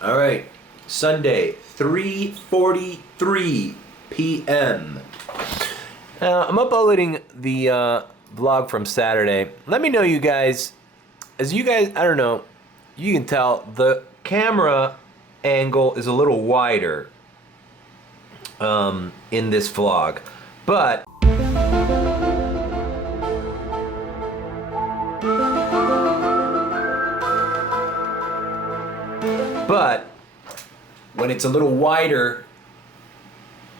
All right, Sunday, 3:43 p.m. I'm uploading the vlog from Saturday. Let me know, you guys, I don't know, you can tell the camera angle is a little wider in this vlog, but when it's a little wider,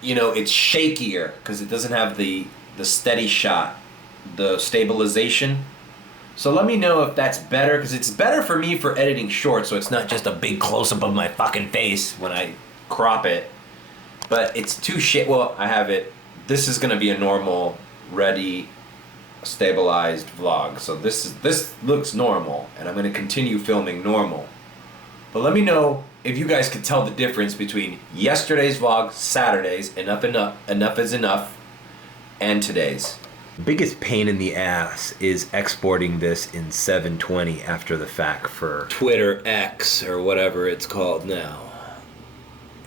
you know, it's shakier because it doesn't have the steady shot, the stabilization. So let me know if that's better, because it's better for me for editing short, so it's not just a big close-up of my fucking face when I crop it. But it's too well, I have it. This is gonna be a normal, ready, stabilized vlog. So this looks normal, and I'm gonna continue filming normal. But let me know if you guys could tell the difference between yesterday's vlog, Saturday's, enough is enough, and today's. The biggest pain in the ass is exporting this in 720 after the fact for Twitter X or whatever it's called now.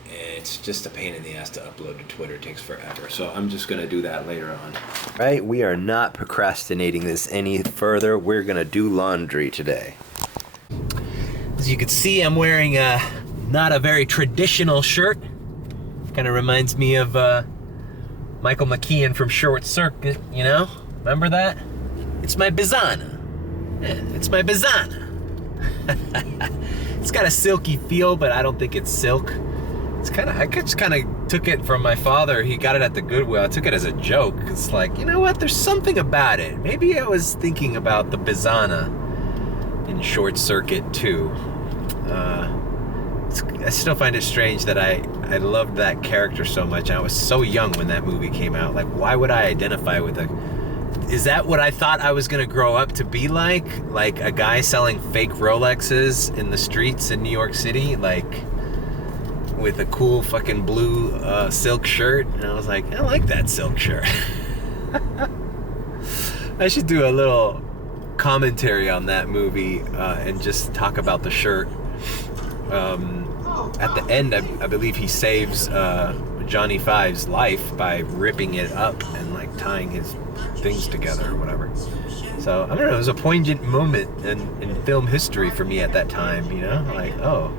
It's just a pain in the ass to upload to Twitter. It takes forever. So I'm just gonna do that later on. Right, we are not procrastinating this any further. We're gonna do laundry today. As you can see, I'm wearing not a very traditional shirt. Kind of reminds me of Michael McKean from Short Circuit, you know? Remember that? It's my Bisana. Yeah, it's my Bisana. It's got a silky feel, but I don't think it's silk. I just kind of took it from my father. He got it at the Goodwill. I took it as a joke. It's like, you know what? There's something about it. Maybe I was thinking about the Bisana in Short Circuit too. I still find it strange that I loved that character so much. I was so young when that movie came out. Like, why would I identify with is that what I thought I was gonna grow up to be like? Like a guy selling fake Rolexes in the streets in New York City, like with a cool fucking blue silk shirt. And I was like, I like that silk shirt. I should do a little commentary on that movie and just talk about the shirt. At the end, I believe he saves Johnny Five's life by ripping it up and like tying his things together or whatever. So I don't know, it was a poignant moment in film history for me at that time, you know? Like, oh.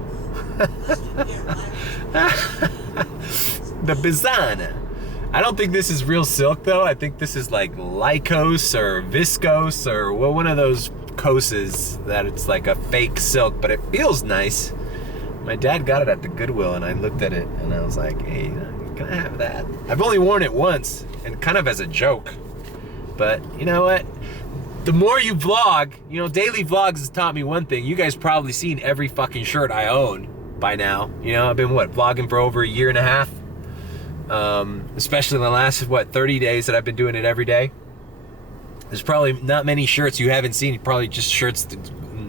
The Bisana. I don't think this is real silk though. I think this is like Lycos or Viscose or one of those coses that it's like a fake silk, but it feels nice. My dad got it at the Goodwill and I looked at it and I was like, hey, can I have that? I've only worn it once and kind of as a joke. But you know what? The more you vlog, you know, daily vlogs has taught me one thing. You guys probably seen every fucking shirt I own by now. You know, I've been vlogging for over a year and a half. Especially in the last 30 days that I've been doing it every day. There's probably not many shirts you haven't seen. Probably just shirts,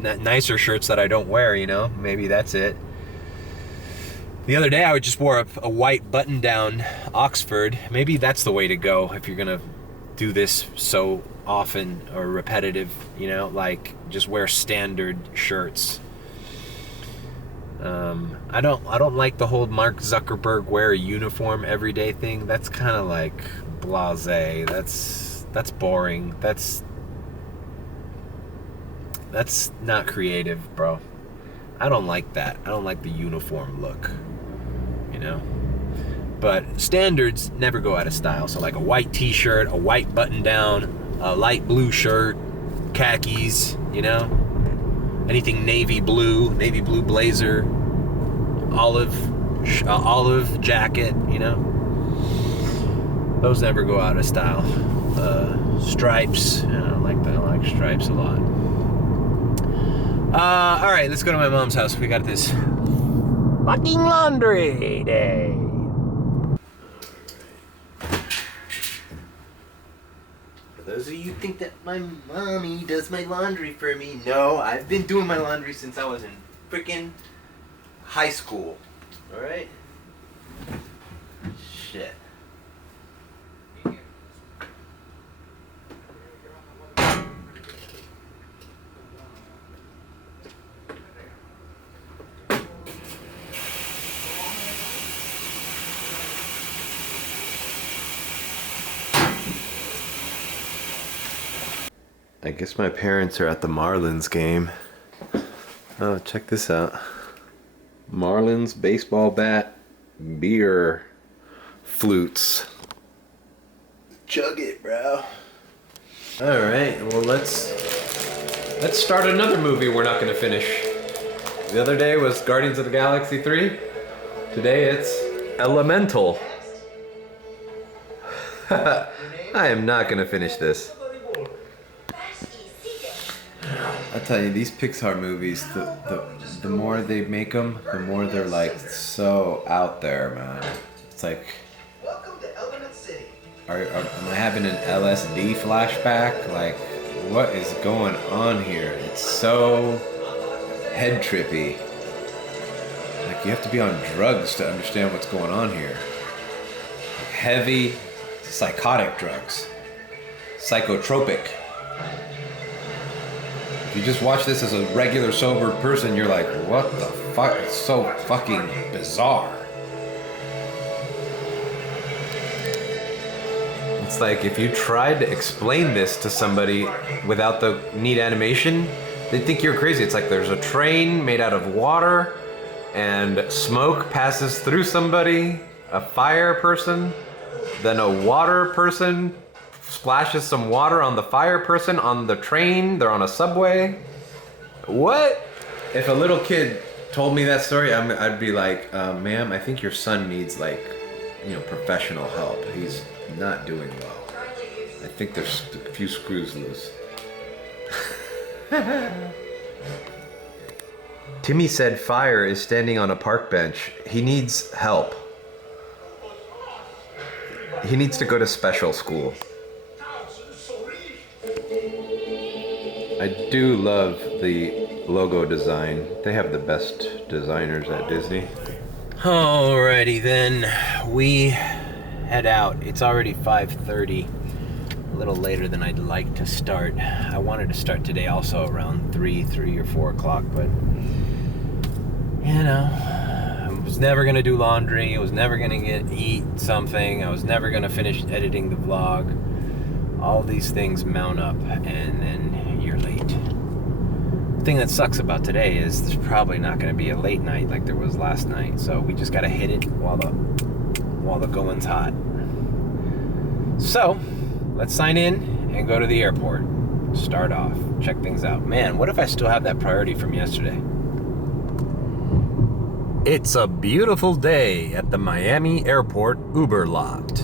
nicer shirts that I don't wear, you know? Maybe that's it. The other day I just wore a white button-down Oxford. Maybe that's the way to go if you're gonna do this so often or repetitive, you know? Like, just wear standard shirts. I don't like the whole Mark Zuckerberg wear a uniform everyday thing. That's kind of like blasé. That's boring. That's not creative, bro. I don't like that. I don't like the uniform look, you know? But standards never go out of style. So like a white t-shirt, a white button-down, a light blue shirt, khakis, you know? Anything navy blue blazer, olive jacket, you know? Those never go out of style. Stripes, I don't like that. I like stripes a lot. All right, let's go to my mom's house. We got this fucking laundry day. For those of you who think that my mommy does my laundry for me, no, I've been doing my laundry since I was in freaking high school. All right? Shit. I guess my parents are at the Marlins game. Oh, check this out. Marlins baseball bat, beer, flutes. Chug it, bro. All right, well let's start another movie we're not gonna finish. The other day was Guardians of the Galaxy 3. Today it's Elemental. I am not gonna finish this. I tell you, these Pixar movies, the more they make them, the more they're like so out there, man. It's like, am I having an LSD flashback? Like, what is going on here? It's so head trippy. Like, you have to be on drugs to understand what's going on here. Like, heavy, psychotic drugs. Psychotropic. If you just watch this as a regular sober person, you're like, what the fuck? It's so fucking bizarre. It's like if you tried to explain this to somebody without the neat animation, they'd think you're crazy. It's like there's a train made out of water and smoke passes through somebody, a fire person, then a water person splashes some water on the fire person on the train. They're on a subway. What? If a little kid told me that story, I'd be like, ma'am, I think your son needs professional help. He's not doing well. I think there's a few screws loose. Timmy said Fire is standing on a park bench. He needs help. He needs to go to special school. I do love the logo design. They have the best designers at Disney. Alrighty then, we head out. It's already 5:30, a little later than I'd like to start. I wanted to start today also around 3 or 4 o'clock, but I was never gonna do laundry. I was never gonna eat something. I was never gonna finish editing the vlog. All these things mount up, and then you're late. The thing that sucks about today is there's probably not going to be a late night like there was last night, so we just got to hit it while the going's hot. So let's sign in and go to the airport. Start off, check things out. Man, what if I still have that priority from yesterday? It's a beautiful day at the Miami Airport Uber lot.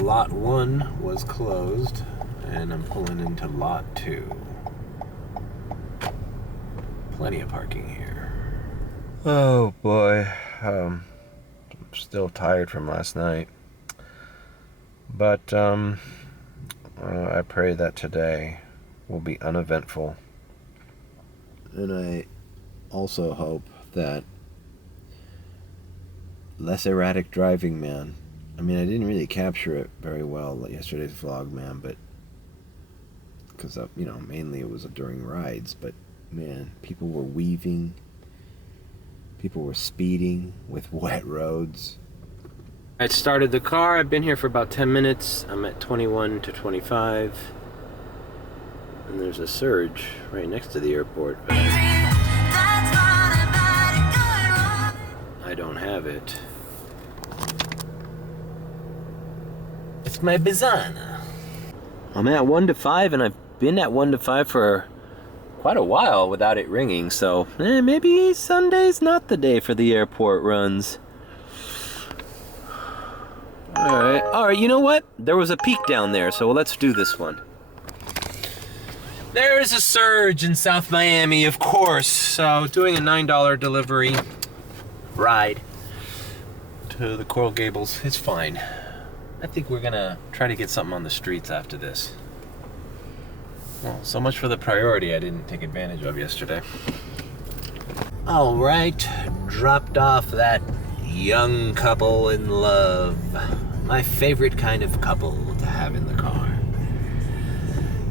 Lot 1 was closed, and I'm pulling into Lot 2. Plenty of parking here. Oh boy, I'm still tired from last night. But I pray that today will be uneventful. And I also hope that less erratic driving, man. I mean, I didn't really capture it very well yesterday's vlog, man, but because mainly it was during rides, but man, people were weaving, people were speeding with wet roads. I started the car. I've been here for about 10 minutes. I'm at 21 to 25, and there's a surge right next to the airport. I don't have it. It's my Bisana. I'm at 1 to 5, and I've been at 1 to 5 for quite a while without it ringing, so maybe Sunday's not the day for the airport runs. Alright, you know what? There was a peak down there, so let's do this one. There's a surge in South Miami, of course, so doing a $9 delivery ride to the Coral Gables, it's fine. I think we're gonna try to get something on the streets after this. Well, so much for the priority I didn't take advantage of yesterday. All right, dropped off that young couple in love. My favorite kind of couple to have in the car.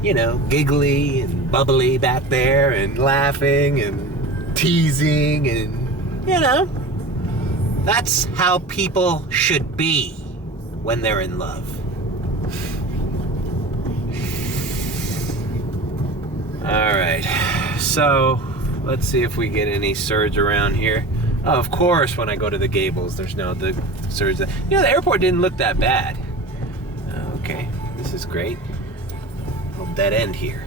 Giggly and bubbly back there and laughing and teasing and, that's how people should be when they're in love. Alright, so let's see if we get any surge around here. Oh, of course, when I go to the Gables, there's no the surge. You know, the airport didn't look that bad. Okay, this is great. Little dead end here.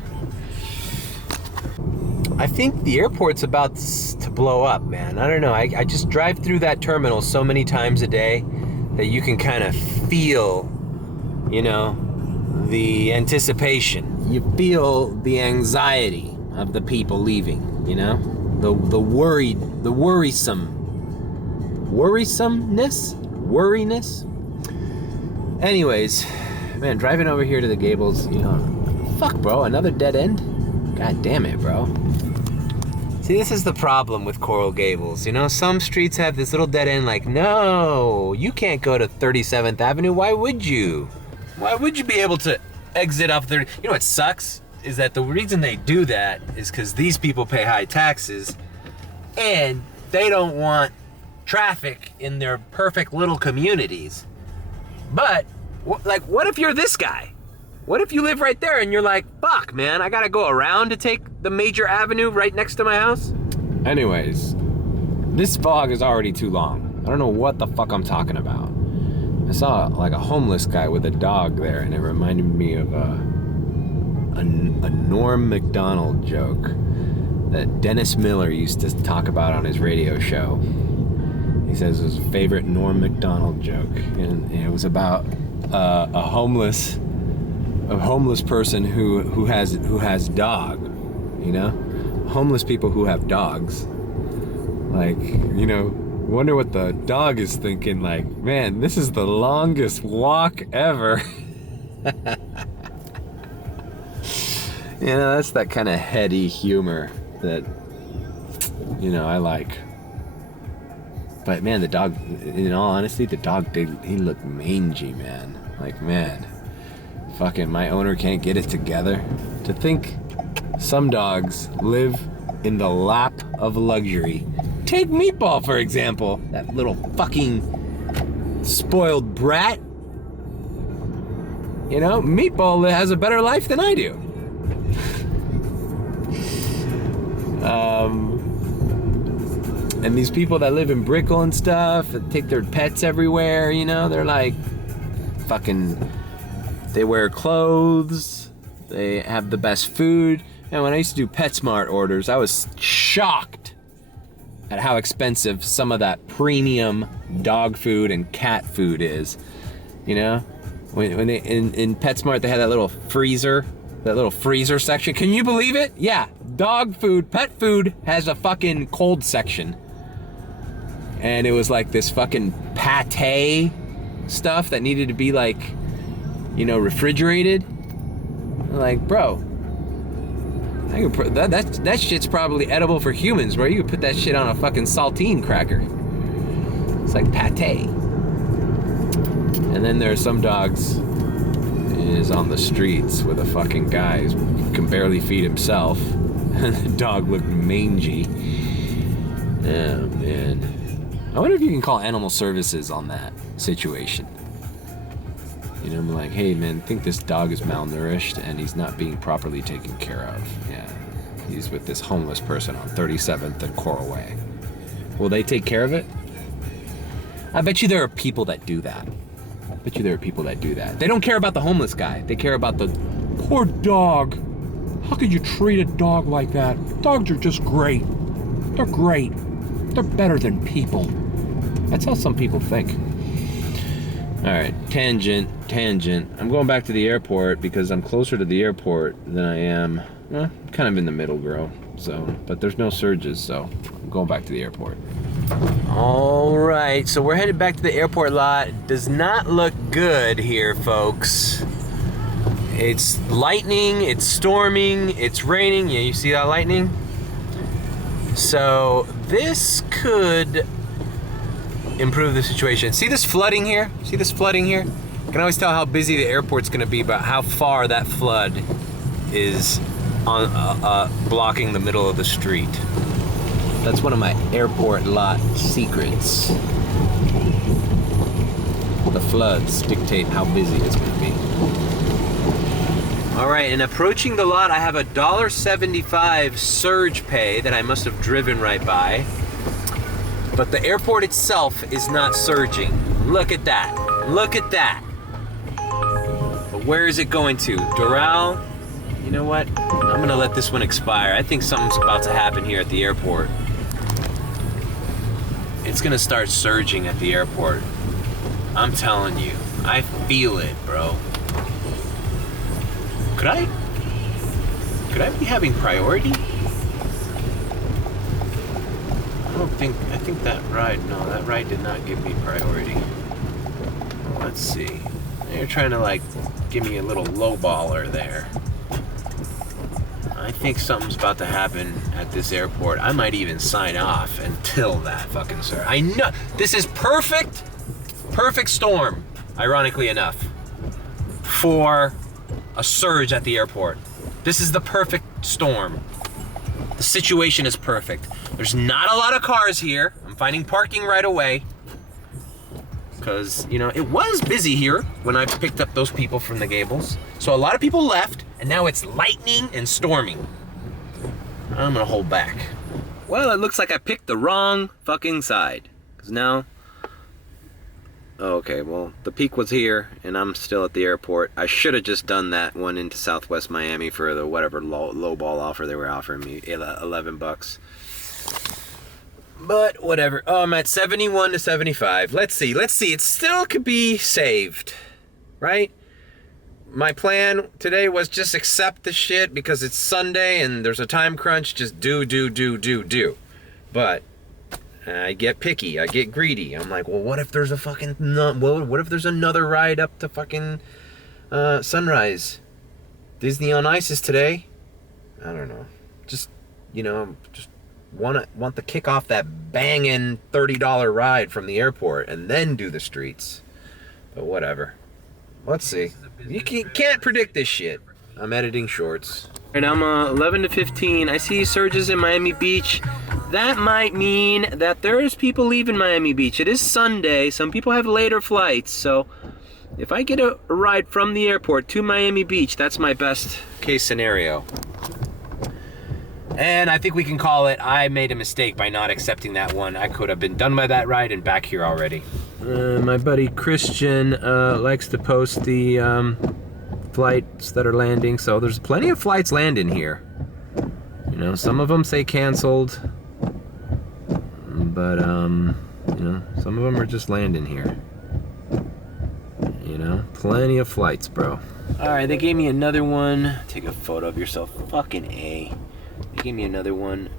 I think the airport's about to blow up, man. I don't know. I just drive through that terminal so many times a day that you can kind of feel, you know, the anticipation. You feel the anxiety of the people leaving, you know? The worriness. Anyways, man, driving over here to the Gables, you know, fuck, bro, another dead end? God damn it, bro. See, this is the problem with Coral Gables, you know? Some streets have this little dead end like, no, you can't go to 37th Avenue. Why would you? Why would you be able to exit off 30? You know what sucks? Is that the reason they do that is because these people pay high taxes and they don't want traffic in their perfect little communities. But, what if you're this guy? What if you live right there and you're like, fuck, man, I gotta go around to take the major avenue right next to my house? Anyways, this vlog is already too long. I don't know what the fuck I'm talking about. I saw like a homeless guy with a dog there, and it reminded me of a Norm Macdonald joke that Dennis Miller used to talk about on his radio show. He says it was his favorite Norm Macdonald joke, and it was about a homeless person who has dog, you know, homeless people who have dogs, like, you know, wonder what the dog is thinking, like, man, this is the longest walk ever. You know, that's that kind of heady humor that, you know, I like. But man, the dog, in all honesty, the dog he looked mangy, man. Like, man, fucking my owner can't get it together. To think some dogs live in the lap of luxury. Take Meatball, for example. That little fucking spoiled brat. You know, Meatball has a better life than I do. And these people that live in Brickell and stuff, that take their pets everywhere, you know, they're like fucking, they wear clothes, they have the best food. And when I used to do PetSmart orders, I was shocked at how expensive some of that premium dog food and cat food is. You know, when they, in PetSmart, they had that little freezer section. Can you believe it? Yeah, dog food, pet food has a fucking cold section. And it was like this fucking pate stuff that needed to be like, you know, refrigerated. Like, bro, that shit's probably edible for humans, bro. You could put that shit on a fucking saltine cracker. It's like pate. And then there are some dogs is on the streets with a fucking guy who can barely feed himself. And the dog looked mangy. Oh, man. I wonder if you can call animal services on that situation. You know, I'm like, hey, man, I think this dog is malnourished and he's not being properly taken care of. Yeah, he's with this homeless person on 37th and Coral Way. Will they take care of it? I bet you there are people that do that. They don't care about the homeless guy. They care about the poor dog. How could you treat a dog like that? Dogs are just great. They're great. They're better than people. That's how some people think. All right, tangent. I'm going back to the airport because I'm closer to the airport than I am, kind of in the middle, bro. So, but there's no surges, so I'm going back to the airport. All right, so we're headed back to the airport lot. It does not look good here, folks. It's lightning, it's storming, it's raining. Yeah, you see that lightning? So this could improve the situation. See this flooding here? You can always tell how busy the airport's gonna be by how far that flood is on blocking the middle of the street. That's one of my airport lot secrets. The floods dictate how busy it's gonna be. All right, and approaching the lot, I have a $1.75 surge pay that I must have driven right by. But the airport itself is not surging. Look at that. Look at that. But where is it going to? Doral? You know what? I'm gonna let this one expire. I think something's about to happen here at the airport. It's gonna start surging at the airport. I'm telling you. I feel it, bro. Could I be having priority? I think that ride did not give me priority. Let's see. You're trying to like give me a little lowballer there. I think something's about to happen at this airport. I might even sign off until that fucking surge. I know, this is perfect storm, ironically enough, for a surge at the airport. This is the perfect storm. The situation is perfect. There's not a lot of cars here. I'm finding parking right away. Because, you know, it was busy here when I picked up those people from the Gables. So a lot of people left, and now it's lightning and storming. I'm gonna hold back. Well, it looks like I picked the wrong fucking side. Because now... Okay, well, the peak was here, and I'm still at the airport. I should have just done that one into Southwest Miami for the whatever low ball offer they were offering me, $11. But whatever. Oh, I'm at 71 to 75. Let's see. It still could be saved, right? My plan today was just accept the shit because it's Sunday and there's a time crunch. Just do. But I get picky. I get greedy. I'm like, well, what if there's a fucking... What if there's another ride up to fucking Sunrise? Disney on Ice is today. I don't know. Just, you know, just want to kick off that banging $30 ride from the airport and then do the streets. But whatever. Let's see. You can't predict this shit. I'm editing shorts. And I'm 11 to 15. I see surges in Miami Beach. That might mean that there's people leaving Miami Beach. It is Sunday. Some people have later flights. So if I get a ride from the airport to Miami Beach, that's my best case scenario. And I think we can call it, I made a mistake by not accepting that one. I could have been done by that ride and back here already. My buddy Christian likes to post the flights that are landing. So there's plenty of flights landing here. You know, some of them say canceled. But, you know, some of them are just landing here. You know, plenty of flights, bro. Alright, they gave me another one. Take a photo of yourself. Fucking A. They gave me another one.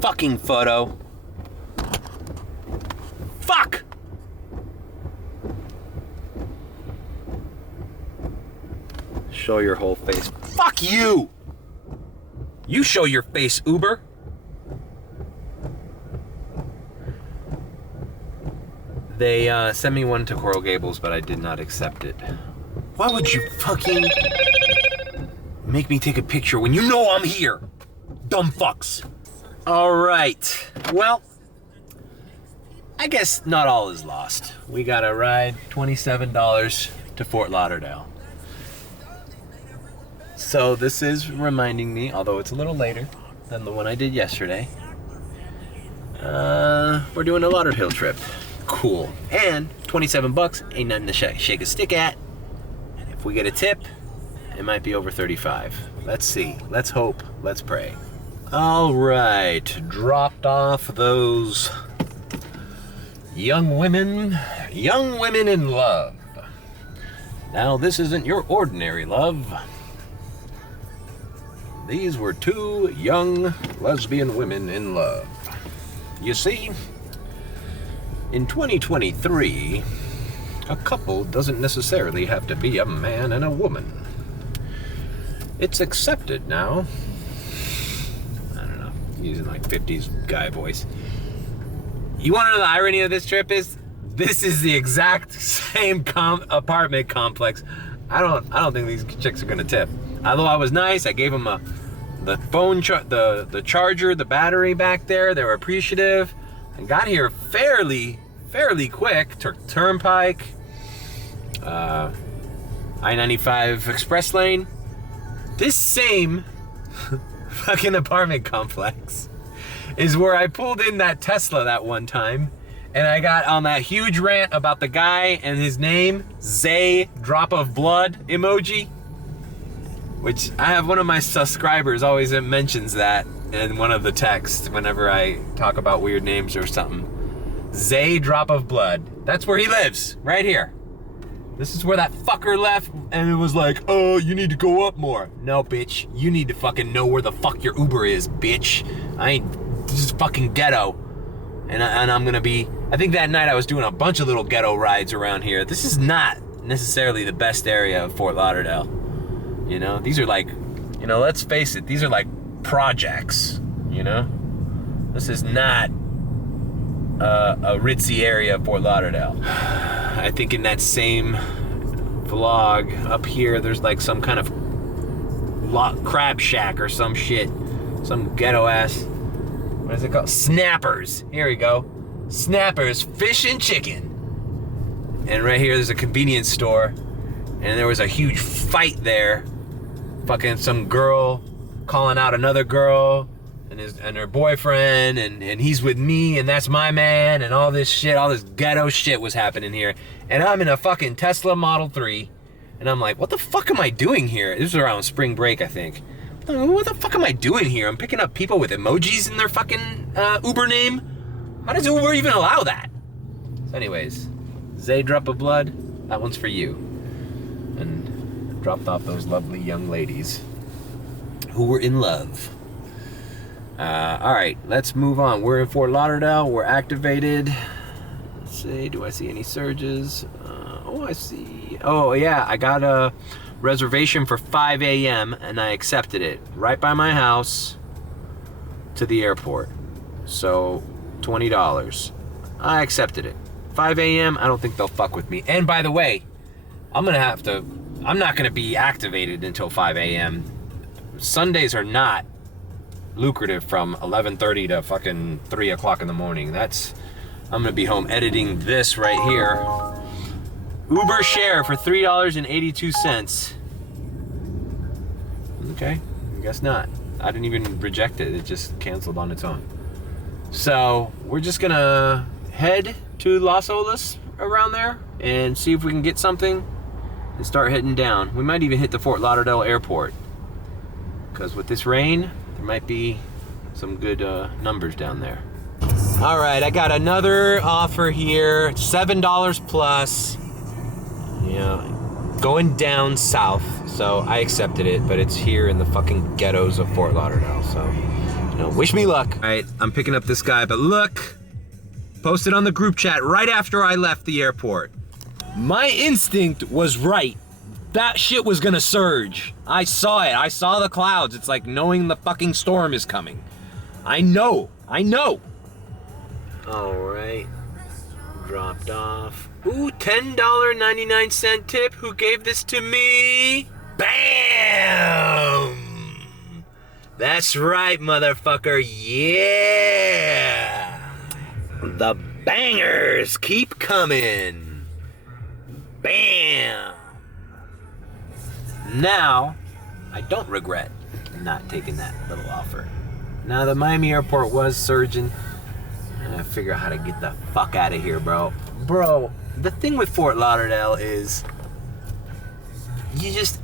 Fucking photo. Fuck! Show your whole face. Fuck you! You show your face, Uber. They sent me one to Coral Gables, but I did not accept it. Why would you fucking make me take a picture when you know I'm here? Dumb fucks. All right. Well, I guess not all is lost. We got a ride, $27 to Fort Lauderdale. So this is reminding me, although it's a little later than the one I did yesterday, we're doing a Lauderdale trip. Cool. And $27 ain't nothing to shake a stick at. If we get a tip, it might be over 35. Let's see. Let's hope. Let's pray. All right. Dropped off those young women in love. Now this isn't your ordinary love. These were two young lesbian women in love. You see, in 2023, a couple doesn't necessarily have to be a man and a woman. It's accepted now. I don't know, using like 50s guy voice. You want to know the irony of this trip is? This is the exact same apartment complex. I don't think these chicks are gonna tip. Although I was nice, I gave them the phone, the charger, the battery back there. They were appreciative, and got here fairly quick. Took Turnpike. I-95 express lane. This same fucking apartment complex is where I pulled in that Tesla that one time, and I got on that huge rant about the guy and his name, Zay Drop of Blood emoji, which I have one of my subscribers always mentions that in one of the texts whenever I talk about weird names or something. Zay Drop of Blood. That's where he lives, right here. This is where that fucker left, and it was like, oh, you need to go up more. No, bitch, you need to fucking know where the fuck your Uber is, bitch. This is fucking ghetto. And I'm gonna be, I think that night I was doing a bunch of little ghetto rides around here. This is not necessarily the best area of Fort Lauderdale. You know, these are like, you know, let's face it, these are like projects, you know? This is not a ritzy area of Fort Lauderdale. I think in that same vlog up here, there's like some kind of crab shack or some shit. Some ghetto ass, what is it called? Snappers. Here we go. Snappers, fish and chicken. And right here, there's a convenience store. And there was a huge fight there. Fucking some girl calling out another girl. And her boyfriend, and he's with me, and that's my man, and all this shit, all this ghetto shit was happening here. And I'm in a fucking Tesla Model 3, and I'm like, what the fuck am I doing here? This was around spring break, I think. What the fuck am I doing here? I'm picking up people with emojis in their fucking Uber name? How does Uber even allow that? So anyways, Zay Drop of Blood, that one's for you. And dropped off those lovely young ladies who were in love. All right, let's move on. We're in Fort Lauderdale. We're activated. Let's see. Do I see any surges? Oh, I see. Oh, yeah. I got a reservation for 5 a.m. and I accepted it right by my house to the airport. So, $20. I accepted it. 5 a.m. I don't think they'll fuck with me. And by the way, I'm not going to be activated until 5 a.m. Sundays are not lucrative from 11:30 to fucking 3 o'clock in the morning. I'm gonna be home editing this right here. Uber share for $3.82. Okay, I guess not. I didn't even reject it. It just canceled on its own. So we're just gonna head to Las Olas around there and see if we can get something and start heading down. We might even hit the Fort Lauderdale airport, because with this rain, there might be some good numbers down there. All right, I got another offer here, $7 plus. Yeah, going down south, so I accepted it, but it's here in the fucking ghettos of Fort Lauderdale, so, you know, wish me luck. All right, I'm picking up this guy, but look, posted on the group chat right after I left the airport. My instinct was right. That shit was gonna surge. I saw it. I saw the clouds. It's like knowing the fucking storm is coming. I know. All right. Dropped off. Ooh, $10.99 tip. Who gave this to me? Bam! That's right, motherfucker. Yeah! The bangers keep coming. Bam! Now, I don't regret not taking that little offer. Now, the Miami airport was surging, and I figure out how to get the fuck out of here, bro. Bro, the thing with Fort Lauderdale is,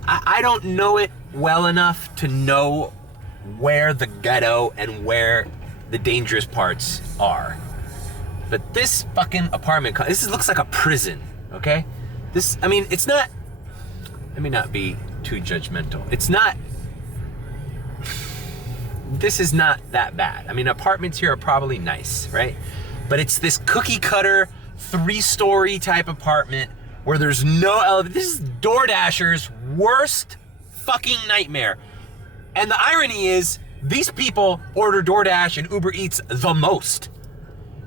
I don't know it well enough to know where the ghetto and where the dangerous parts are. But this fucking apartment, this looks like a prison, okay? It's not, let me not be too judgmental. This is not that bad. I mean, apartments here are probably nice, right? But it's this cookie cutter, 3-story type apartment where there's no elevator. This is DoorDasher's worst fucking nightmare. And the irony is, these people order DoorDash and Uber Eats the most.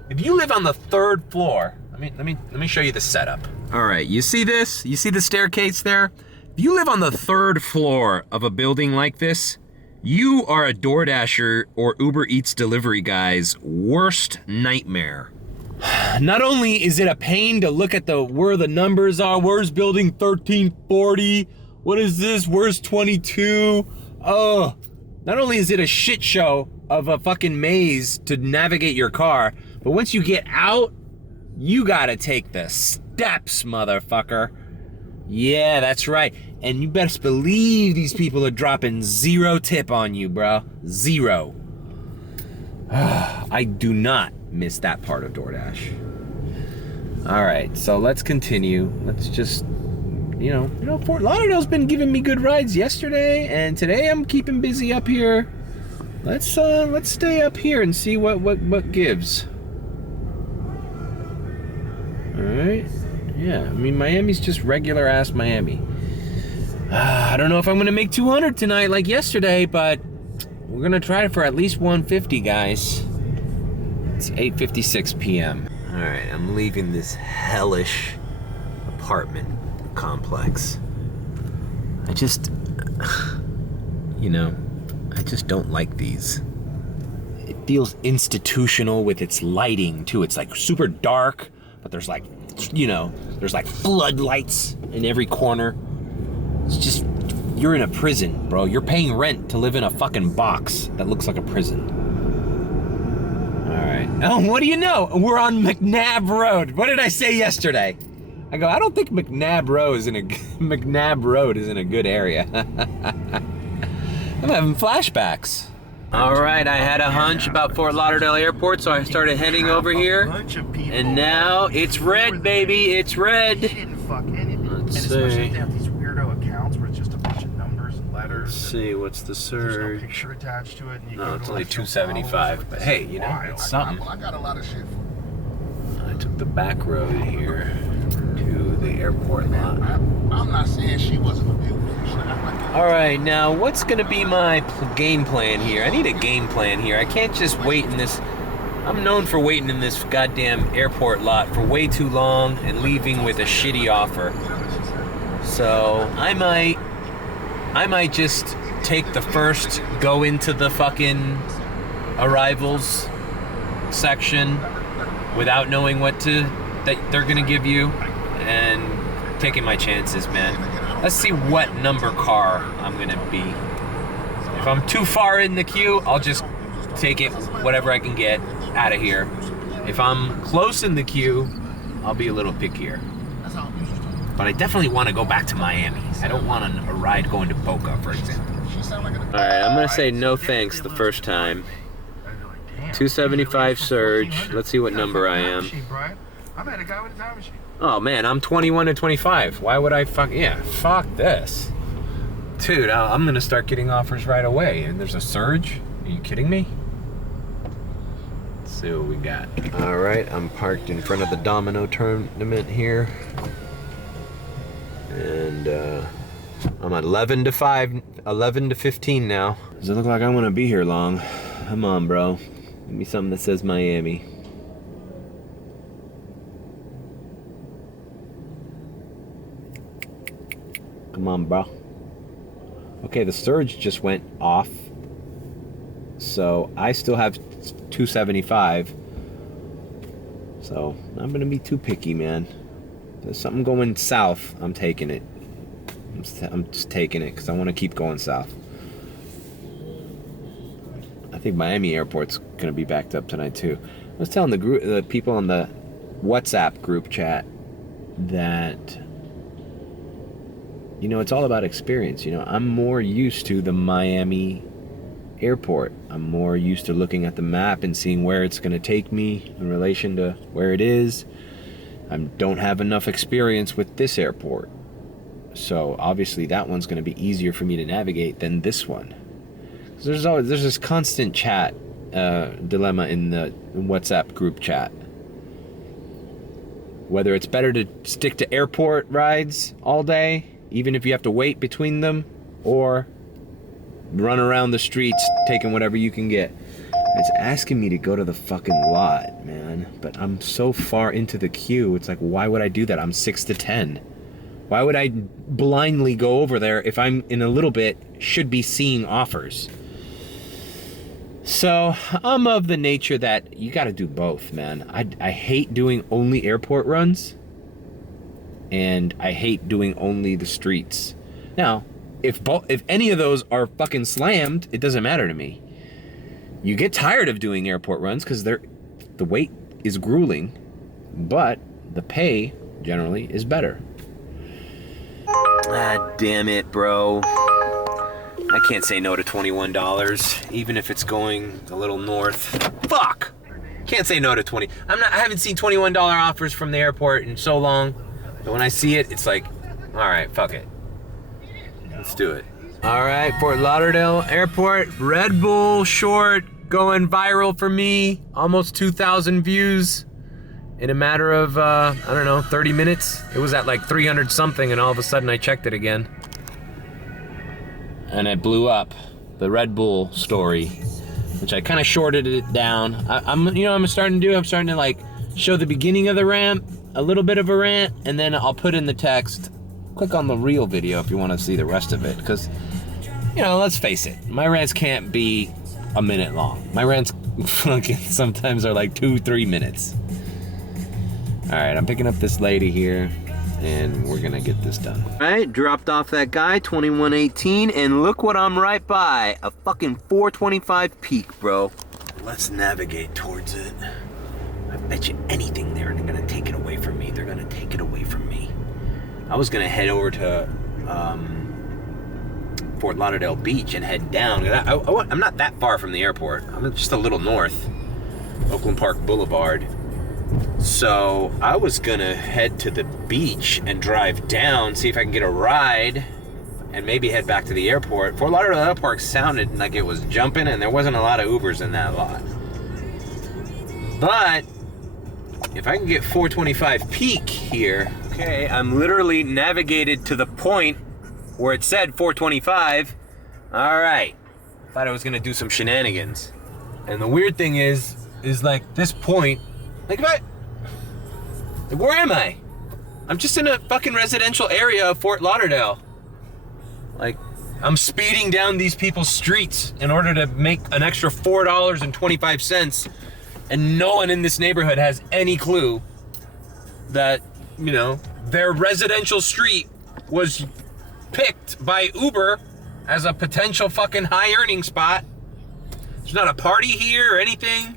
If you live on the 3rd floor, let me show you the setup. All right, you see this? You see the staircase there? If you live on the 3rd floor of a building like this, you are a DoorDasher or Uber Eats delivery guy's worst nightmare. Not only is it a pain to look at where the numbers are, where's building 1340? What is this? Where's 22? Oh, not only is it a shit show of a fucking maze to navigate your car, but once you get out, you gotta take the steps, motherfucker. Yeah, that's right. And you best believe these people are dropping 0 tip on you, bro. 0. I do not miss that part of DoorDash. All right, so let's continue. Let's just, Fort Lauderdale's been giving me good rides yesterday, and today I'm keeping busy up here. Let's stay up here and see what gives. All right. Yeah, I mean, Miami's just regular ass Miami. I don't know if I'm gonna make 200 tonight like yesterday, but we're gonna try for at least 150, guys. It's 8:56 p.m. All right, I'm leaving this hellish apartment complex. I just don't like these. It feels institutional with its lighting too. It's like super dark, but there's like floodlights in every corner. It's just, you're in a prison, bro. You're paying rent to live in a fucking box that looks like a prison. All right. Oh, what do you know? We're on McNabb Road. What did I say yesterday? I go, I don't think McNabb Road is in a good area. I'm having flashbacks. All right, I had a hunch about Fort Lauderdale Airport, so I started heading over here. And now it's red, baby. It's red. Let's see. Let's see, what's the surge? No, it's only 275, but hey, it's something. I took the back road here to the airport lot. I'm not saying she wasn't a beautiful. All right, now what's gonna be my game plan here? I need a game plan here. I can't just wait in this. I'm known for waiting in this goddamn airport lot for way too long and leaving with a shitty offer. So I might just take the first go into the fucking arrivals section without knowing that they're gonna give you, and taking my chances, man. Let's see what number car I'm gonna be. If I'm too far in the queue, I'll just take it, whatever I can get out of here. If I'm close in the queue, I'll be a little pickier. But I definitely want to go back to Miami. I don't want a ride going to Boca, for example. Alright, I'm gonna say no thanks the first time. 275 surge. Let's see what number I am. Oh man, I'm 21 and 25. Why would I fuck this. Dude, I'm gonna start getting offers right away. And there's a surge? Are you kidding me? Let's see what we got. Alright, I'm parked in front of the domino tournament here. And I'm at 11 to 15 now. Does it look like I'm gonna be here long? Come on, bro. Give me something that says Miami. Come on, bro. Okay, the surge just went off. So I still have 275. So I'm gonna be too picky, man. There's something going south, I'm taking it. I'm just taking it because I want to keep going south. I think Miami Airport's gonna be backed up tonight too. I was telling the people on the WhatsApp group chat that it's all about experience. I'm more used to the Miami airport. I'm more used to looking at the map and seeing where it's gonna take me in relation to where it is. I don't have enough experience with this airport. So obviously that one's going to be easier for me to navigate than this one. There's this constant chat dilemma in the WhatsApp group chat. Whether it's better to stick to airport rides all day, even if you have to wait between them, or run around the streets taking whatever you can get. It's asking me to go to the fucking lot, man. But I'm so far into the queue. It's like, why would I do that? I'm 6 to 10. Why would I blindly go over there if I'm in a little bit should be seeing offers? So I'm of the nature that you got to do both, man. I hate doing only airport runs, and I hate doing only the streets. Now, if any of those are fucking slammed, it doesn't matter to me. You get tired of doing airport runs because the wait is grueling, but the pay generally is better. Ah, damn it, bro. I can't say no to $21, even if it's going a little north. Fuck! Can't say no to 20. I haven't seen $21 offers from the airport in so long, but when I see it, it's like, all right, fuck it. Let's do it. All right, Fort Lauderdale Airport, Red Bull short, going viral for me. Almost 2,000 views in a matter of, I don't know, 30 minutes. It was at like 300 something, and all of a sudden I checked it again. And it blew up, the Red Bull story, which I kind of shorted it down. I'm starting to like show the beginning of the rant, a little bit of a rant, and then I'll put in the text. Click on the real video if you want to see the rest of it, because, let's face it, my rants can't be a minute long. My rants fucking sometimes are like 2-3 minutes. All right, I'm picking up this lady here, and we're gonna get this done. All right, dropped off that guy, 2118, and look what I'm right by, a fucking 425 peak, bro. Let's navigate towards it. I bet you anything they're gonna take it away from me. They're gonna take it away from me. I was gonna head over to Fort Lauderdale Beach and head down. I'm not that far from the airport. I'm just a little north, Oakland Park Boulevard. So I was gonna head to the beach and drive down, see if I can get a ride, and maybe head back to the airport. Fort Lauderdale Airport sounded like it was jumping, and there wasn't a lot of Ubers in that lot. But if I can get 425 peak here, okay, I'm literally navigated to the point where it said 425. All right, thought I was gonna do some shenanigans. And the weird thing is like this point, like where am I? I'm just in a fucking residential area of Fort Lauderdale. Like, I'm speeding down these people's streets in order to make an extra $4.25, and no one in this neighborhood has any clue that, their residential street was picked by Uber as a potential fucking high earning spot. There's not a party here or anything,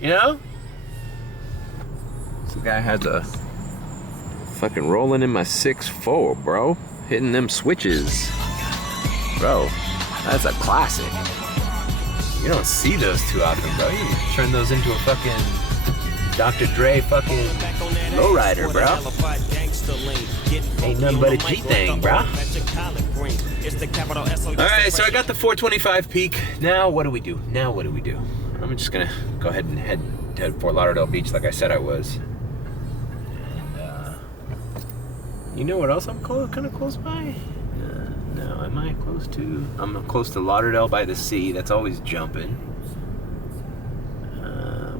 This guy has a fucking rolling in my 6'4", bro. Hitting them switches. Bro, that's a classic. You don't see those too often, bro. You turn those into a fucking Dr. Dre fucking lowrider, bro. Ain't nothing but a G thing, bro. Alright, so I got the 425 peak. Now what do we do? I'm just gonna go ahead and head to Fort Lauderdale Beach like I said I was. You know what else I'm kind of close by? No, am I close to? I'm close to Lauderdale by the sea. That's always jumping.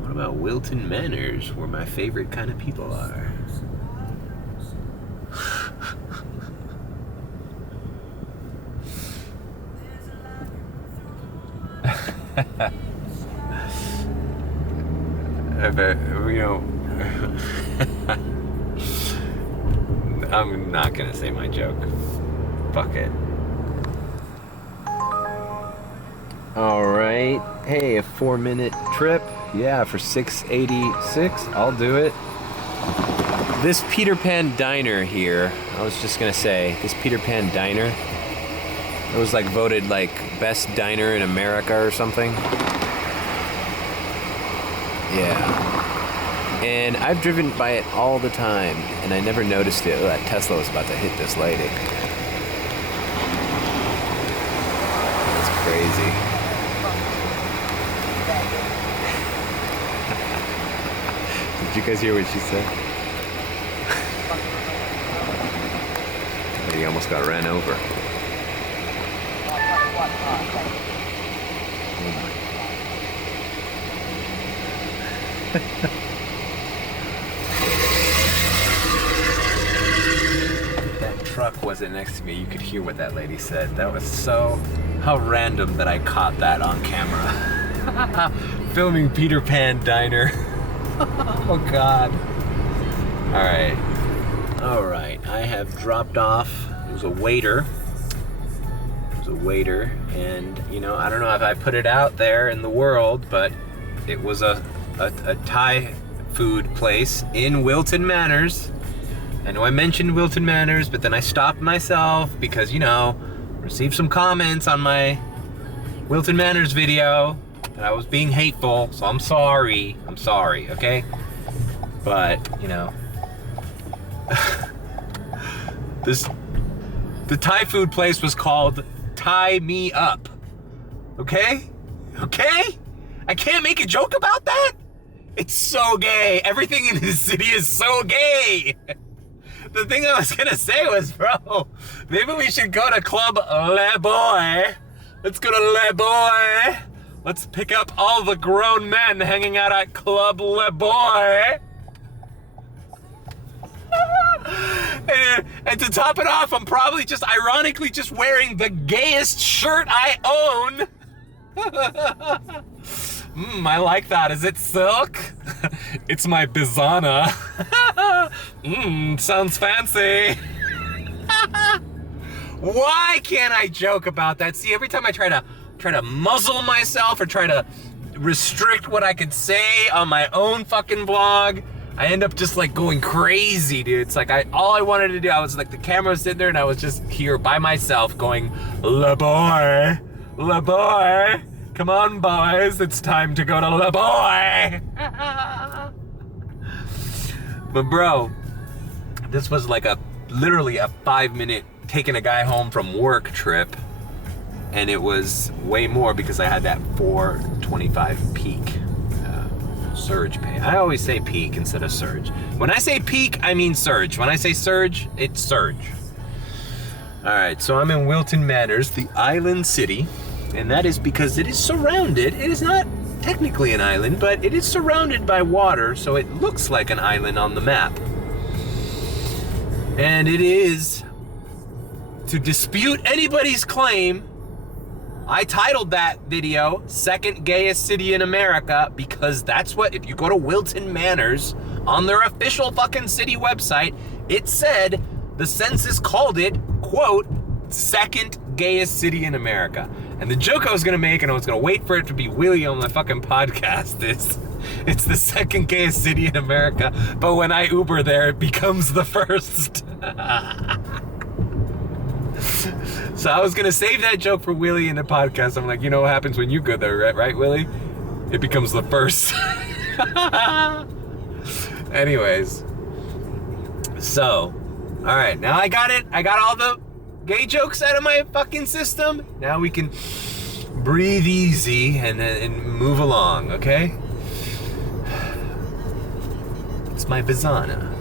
What about Wilton Manors, where my favorite kind of people are? I'm not gonna say my joke. Fuck it. Alright. Hey, a 4-minute trip. Yeah, for $6.86. I'll do it. This Peter Pan Diner here, I was just gonna say, this Peter Pan Diner, it was like voted like best diner in America or something. Yeah. And I've driven by it all the time, and I never noticed it. Oh, that Tesla was about to hit this lady. That's crazy. Did you guys hear what she said? He almost got ran over. That truck wasn't next to me. You could hear what that lady said. That was so... How random that I caught that on camera. Filming Peter Pan Diner. Oh God. Alright, I have dropped off. It was a waiter. And you know, I don't know if I put it out there in the world, but it was a Thai food place in Wilton Manors. I know I mentioned Wilton Manors, but then I stopped myself because, you know, received some comments on my Wilton Manors video that I was being hateful, so I'm sorry, okay? But, you know, the Thai food place was called Tie Me Up, okay? I can't make a joke about that? It's so gay. Everything in this city is so gay. The thing I was gonna say was, bro, maybe we should go to Club Le Boy. Let's go to Le Boy. Let's pick up all the grown men hanging out at Club Le Boy. And to top it off, I'm probably just ironically just wearing the gayest shirt I own. I like that. Is it silk? It's my Bisana. Sounds fancy. Why can't I joke about that? See, every time I try to muzzle myself or try to restrict what I could say on my own fucking vlog, I end up just like going crazy, dude. It's like all I wanted to do, I was like, the camera was sitting there and I was just here by myself going, Le Boy, Le Boy. Come on, boys, it's time to go to Le Boy. But bro, this was like literally a 5-minute taking a guy home from work trip. And it was way more because I had that 425 peak surge pay. I always say peak instead of surge. When I say peak, I mean surge. When I say surge, it's surge. All right, so I'm in Wilton Manors, the island city. And that is because it is surrounded. It is not technically an island, but it is surrounded by water, so it looks like an island on the map. And it is, to dispute anybody's claim, I titled that video, Second Gayest City in America, because that's what, if you go to Wilton Manors, on their official fucking city website, it said, the census called it, quote, second gayest city in America. And the joke I was gonna make, and I was gonna wait for it to be Willie on my fucking podcast, is it's the second gayest city in America, but when I Uber there, it becomes the first. So I was gonna save that joke for Willie in the podcast. I'm like, you know what happens when you go there, right, Willie? It becomes the first. Anyways. So, all right, now I got it. I got all the gay jokes out of my fucking system. Now we can breathe easy and move along, okay? It's my Bisana.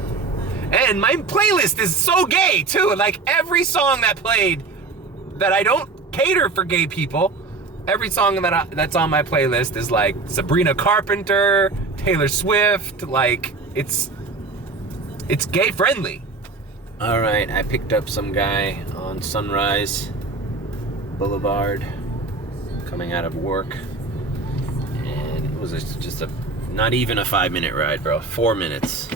And my playlist is so gay too. Like every song that played that I don't cater for gay people, every song that's on my playlist is like Sabrina Carpenter, Taylor Swift, like it's gay friendly. All right, I picked up some guy on Sunrise Boulevard coming out of work, and it was just not even a 5-minute ride, bro. 4 minutes,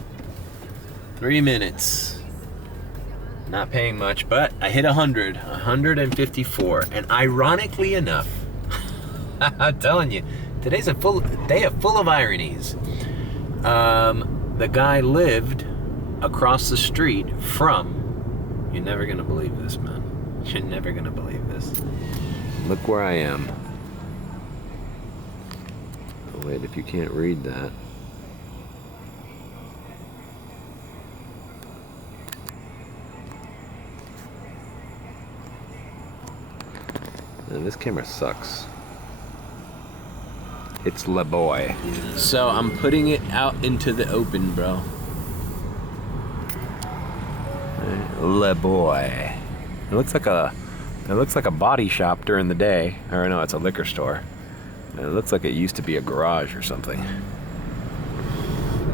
3 minutes. Not paying much, but I hit 154, and ironically enough, I'm telling you, today's a day full of ironies. The guy lived across the street from, you're never gonna believe this, man. You're never gonna believe this. Look where I am. Oh, wait, if you can't read that. Man, this camera sucks. It's Le Boy. So I'm putting it out into the open, bro. Le Boy. It looks like a body shop during the day. Or no, it's a liquor store. It looks like it used to be a garage or something.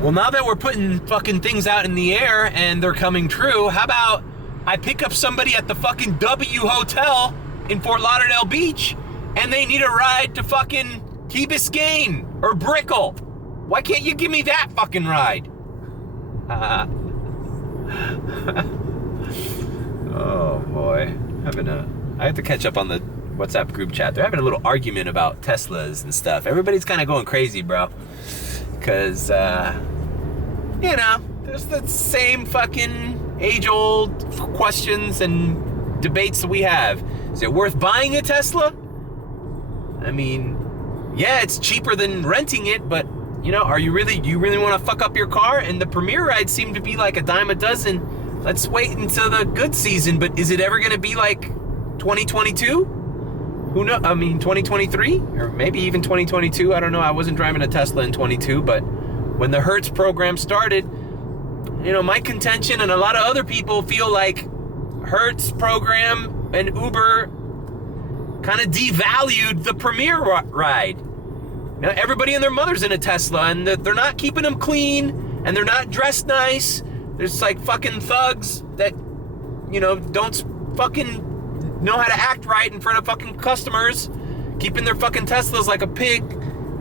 Well, now that we're putting fucking things out in the air and they're coming true, how about I pick up somebody at the fucking W Hotel in Fort Lauderdale Beach and they need a ride to fucking Key Biscayne or Brickell. Why can't you give me that fucking ride? Oh boy, I have to catch up on the WhatsApp group chat. They're having a little argument about Teslas and stuff. Everybody's kind of going crazy, bro, because you know, there's the same fucking age-old questions and debates that we have. Is it worth buying a Tesla? I mean, yeah, it's cheaper than renting it, but you know, you really want to fuck up your car? And the Premier rides seem to be like a dime a dozen. Let's wait until the good season, but is it ever going to be like 2022? Who knows? I mean, 2023? Or maybe even 2022. I don't know. I wasn't driving a Tesla in 22, but when the Hertz program started, you know, my contention and a lot of other people feel like Hertz program and Uber kind of devalued the Premier ride. You know, everybody and their mother's in a Tesla, and they're not keeping them clean, and they're not dressed nice. There's like fucking thugs that, you know, don't fucking know how to act right in front of fucking customers, keeping their fucking Teslas like a pig,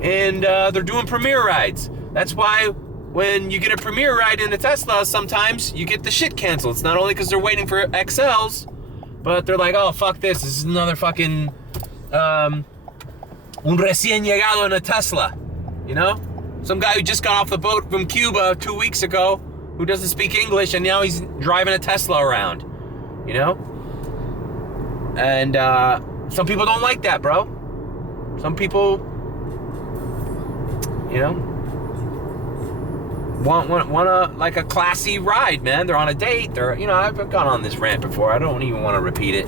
and they're doing Premier rides. That's why when you get a Premier ride in a Tesla, sometimes you get the shit canceled. It's not only because they're waiting for XLs, but they're like, oh, fuck this. This is another fucking, un recién llegado in a Tesla, you know? Some guy who just got off the boat from Cuba 2 weeks ago who doesn't speak English, and now he's driving a Tesla around, you know? And some people don't like that, bro. Some people, you know, want a, like a classy ride, man. They're on a date. They're, you know, I've gone on this rant before. I don't even want to repeat it.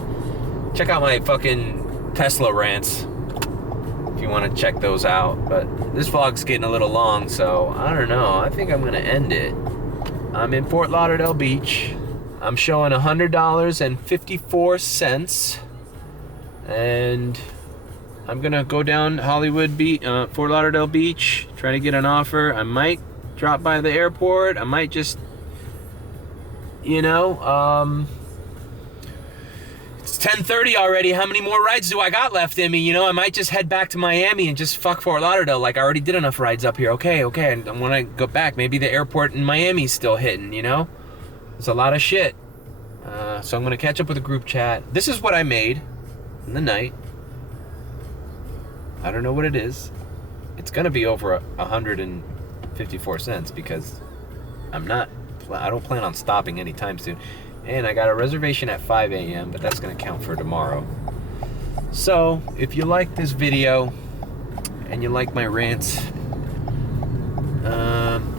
Check out my fucking Tesla rants if you want to check those out. But this vlog's getting a little long, so I don't know. I think I'm gonna end it. I'm in Fort Lauderdale Beach. I'm showing $100.54, and I'm gonna go down Hollywood Beach, Fort Lauderdale Beach, try to get an offer. I might drop by the airport. I might just, you know, it's 10:30 already. How many more rides do I got left in me? You know, I might just head back to Miami and just fuck Fort Lauderdale. Like, I already did enough rides up here. Okay. And when I go back, maybe the airport in Miami's still hitting, you know? There's a lot of shit. So I'm gonna catch up with the group chat. This is what I made in the night. I don't know what it is. It's gonna be over 154 cents because I don't plan on stopping anytime soon. And I got a reservation at 5 a.m., but that's gonna count for tomorrow. So if you like this video and you like my rants,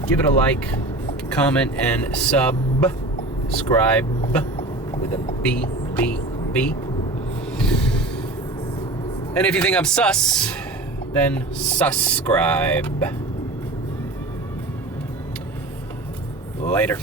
give it a like, comment, and subscribe with a B. And if you think I'm sus, then subscribe. Later.